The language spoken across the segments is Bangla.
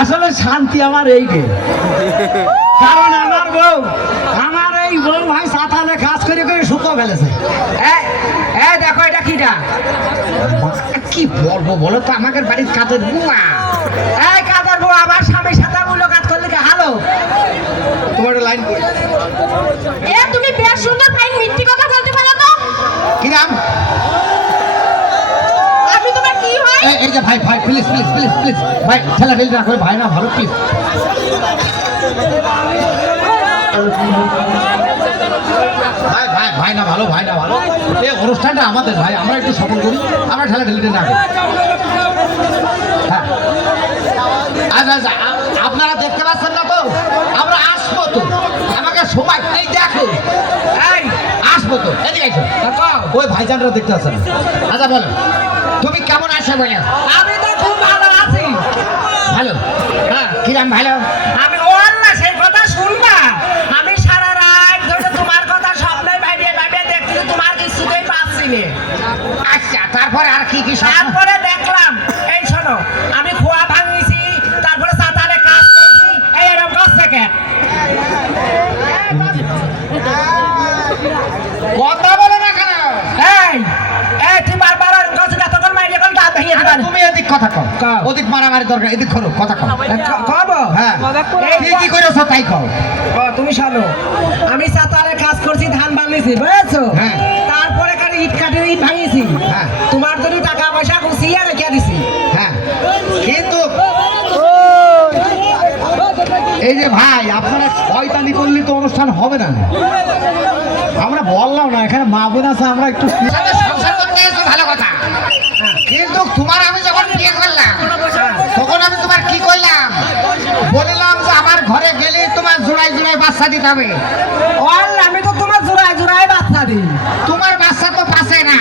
আসলে শান্তি আমার এইটে, কারণ আমার এই বউ ভাই সাঁতালে কাজ করে করে শুকো ফেলেছে। দেখো এটা কিটা কি বলবো বলো তো, আমাদের বাড়ির কাজের বুয়া। এই কাদের বউ আমার স্বামীর সাথে মুলাকাত করলে কি হ্যালো তোমার লাইন করি তুমি বেশ সুন্দর ফাইন মিথ্যে কথা বলতে পারো তো। কিরাম আমি তোমার কি হয়? এই যে ভাই ভাই প্লিজ প্লিজ প্লিজ প্লিজ ভাই, ছেলে ফেলে না করে, ভাই না ভালো প্লিজ। ভাই ভাই ভাই না ভালো, ভাই না ভালো, এই অনুষ্ঠানটা আমাদের ভাই, আমরা একটু সফল করি, আমরা ঠেলা ঠেলিতে না করি। হ্যাঁ আচ্ছা আচ্ছা, আপনারা দেখতে পাচ্ছেন না তো, আমরা আসবো তো, আমাকে সময় এই দেখো, এই আসবো তো, এদিকে এসো। ওই ভাইজানরা দেখতে আসেন। আচ্ছা বলো তুমি কেমন আছো বলো। আমি তো খুব ভালো আছি। ভালো, হ্যাঁ কিরাম ভালো। আমি না সেই কথা শুনবা, আমি সারা রাত ধরে তোমার কথা স্বপ্নে ভাবিয়ে ভাবিয়ে দেখছি, তোমার কিছুতেই পাচ্ছি না। আচ্ছা তারপরে আর কি কি তারপরে দেখলাম, এই শোনো, আমি খোয়া ভাঙিছি, তারপরে সাঁতারে কাজ করছি, এই এরকম কাজ থেকে কথা বলে না কেন? এই এই তুই বারবার এরকম কাজ না, তখন মাইরে কল দাঁত ভেঙে দিবা। তুমি এদিক কথা কও, ওদিক মারামারি দরকার, এদিক করো কথা কও। কব হ্যাঁ কি কি করেছো তাই কও। তুমি শোনো, আমি সাঁতারে কাজ করছি, ধান ভাঙিছি, বুঝেছো? হ্যাঁ। তারপরে খালি ইট কাঠের ইট ভাঙিছি, হ্যাঁ। তোমার জন্য টাকা পয়সা গুছিয়ে রেখে দিছি। হ্যাঁ কিন্তু এই যে ভাই, আপনারা শয়তানি করলে তো অনুষ্ঠান হবে না। আমরা বললাম না, এখানে মা বোন আছে, আমরা একটু সংসার করতে এসো, ভালো কথা। কিন্তু তোমার আমি যখন বিয়ে করলাম, তখন আমি তোমার কি কইলাম, বললাম যে আমার ঘরে গেলে তোমার জোড়ায় জোড়ায় বাচ্চা দিতে হবে। আমি তো তোমার জোড়ায় জোড়ায় বাচ্চা দিই, তোমার বাচ্চা তো পাচ্ছে না,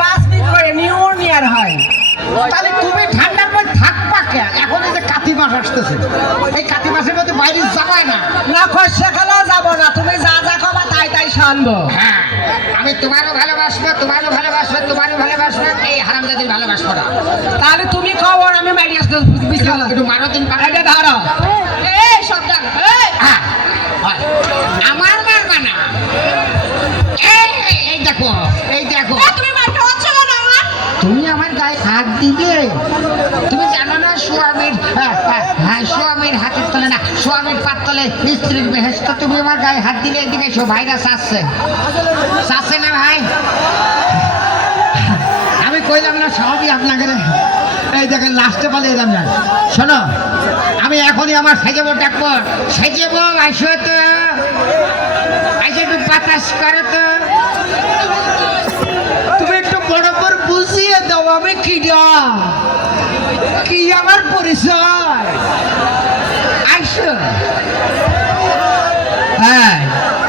5 মিনিট করে নিউমোনিয়ার হয়। তাহলে তুমি ঠান্ডার মধ্যে থাকবা কে? এখন এই যে কাতি মাস আসতেছে, এই কাতি মাসের মধ্যে বাইরে যাবাই না। না খরচা খেলা যাবো না, তুমি যা যা খাবা তাই তাই শানবো। হ্যাঁ আমি তোমারও ভালোবাসবো, তোমারও ভালোবাসবো, তোমারও ভালোবাসবো, এই হারামজাদির ভালোবাসবো না। তাহলে তুমি খাও আর আমি মাইরি আসতে বিছানা একটু মারো দিন পারে। এটা ধরো। এই সাবধান, এই হ্যাঁ, হয়। আমার মারবা না। এই দেখো, এই দেখো, তুমি মারতে হচ্ছে না আমার। তুমি আমার গায়ে হাত দিবে। তুমি জানো না স্বামীর স্বামীর হাতের তলে না, স্বামীর পাত তলে স্ত্রীর বেহেশত। তুমি আমার গায়ে হাত দিলে এদিকে এসো, ভাইরা চাচ্ছে চাচ্ছে না ভাই। আমি কইলাম না সবই আপনাকে। এই দেখেন লাস্টে পালে এলাম না। শোনো, আমি এখনই আমার সাজেবো ডাকবো, সাজেবো আইসো তো, আইসো একটু বাতাস করো তো। তুমি একটু বড় করে বুঝিয়ে দাও আমি কি কি আমার পরিচয়। আইসো। হ্যাঁ,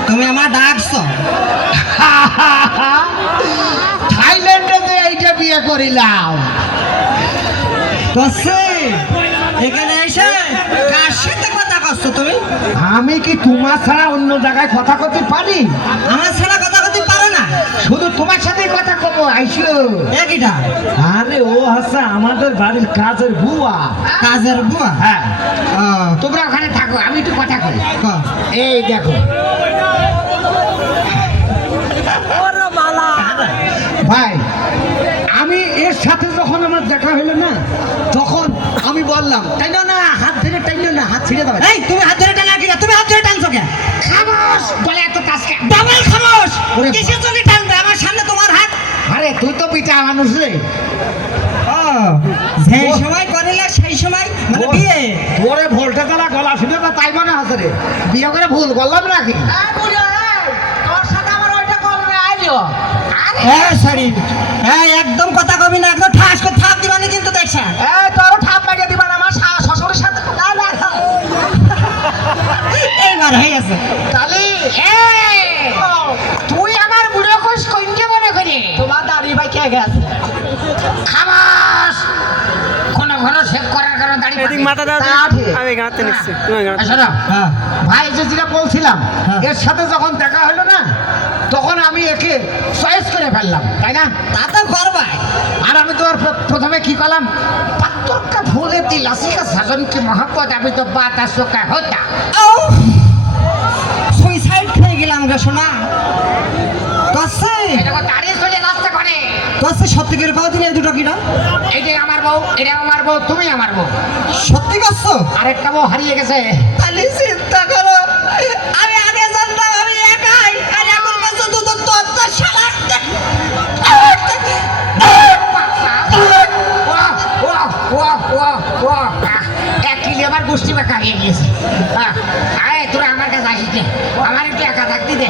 তুমি আমার ডাকছো। থাইল্যান্ডে যে এইটা বিয়ে করিলাম, এখানে এসে কার সাথে কথা করছো তুমি? আমি কি তোমার ছাড়া অন্য জায়গায় কথা করতে পারি? আমার ছাড়া কথা বলতে পারো না? শুধু তোমার সাথে কথা কব। আইসো। একিটা আরে ও হাসা আমাদের বাড়ির কাজের বুয়া। কাজের বুয়া? হ্যাঁ, তোমরা ওখানে থাকো, আমি একটু কথা কই। এই দেখো ভাই, আমি এর সাথে যখন আমার দেখা হলো না, তখন আমি বললাম টাইনো না, হাত ধরে টাইনো না, হাত ছিঁড়ে দেবে। এই তুমি হাত ধরে টানা কি? তুমি হাত ধরে টানছো কেন? খামোশ বলে এত কাজকে ডাবল খামোশ। ওরে কিসের জন্য টানবে আমার সামনে তোমার হাত? আরে তুই তো পিতা মানুষ রে। যেই সময় করিলে সেই সময় মানে বিয়ে। তোরে ভোল্টে তালা গলা শুনে না তাই মনে আছে রে, বিয়ে করে ভুল করলাম নাকি? তোর সাথে আমার ওইটা করবে আইলো। হ্যাঁ সরি, হ্যাঁ একদম কথা কবি না, একদম ঠাস করে থাপ দিবানি কিন্তু দেখছ। এই তোরও থাপ লাগিয়ে দিবা না আমার শ্বশুরের সাথে। না না এইবার হয়ে গেছে। তাহলে তুই আমার বুড়ো খোঁজ কইকে মনে করি তোমার দাড়ি ভাই কে গেছে? খামাস কোন ঘর সেভ করার কারণে দাঁড়িয়ে এদিক মাথা দাও, আমি গাঁতে নিচ্ছি, তুমি গাঁতে। শোনো হ্যাঁ ভাই, যে যেটা বলছিলাম, হ্যাঁ। এর সাথে যখন দেখা হলো না, তখন আমি একে চয়েস করে ফেললাম, তাই না? তা তো করবাই। আর আমি তো আর প্রথমে কি করলাম, পাত্তরকা फूले दिलासी का सगन की मोहब्बत अभी तो बात है सो क्या होता সুইসাইড খেয়ে গেলাম রে সোনা তোসে এটা দাঁড়িয়ে চলে রাস্তা করে তোসে সত্যি করে কও দিলে দুটো কিনা এইটাই আমার বউ এটা আমার বউ তুমি আমার বউ সত্যি করছো আরেকটা বউ হারিয়ে গেছে তাহলে চিন্তা করো আমি আগে জানতাম আমি একাই আর এখন বলছো দুটো তোর শালা এক কিলো আমার গোষ্ঠী বেকা হয়ে গিয়েছে আয় তোরা আমার কাছে আসিস আমার একটু একা থাকতে দে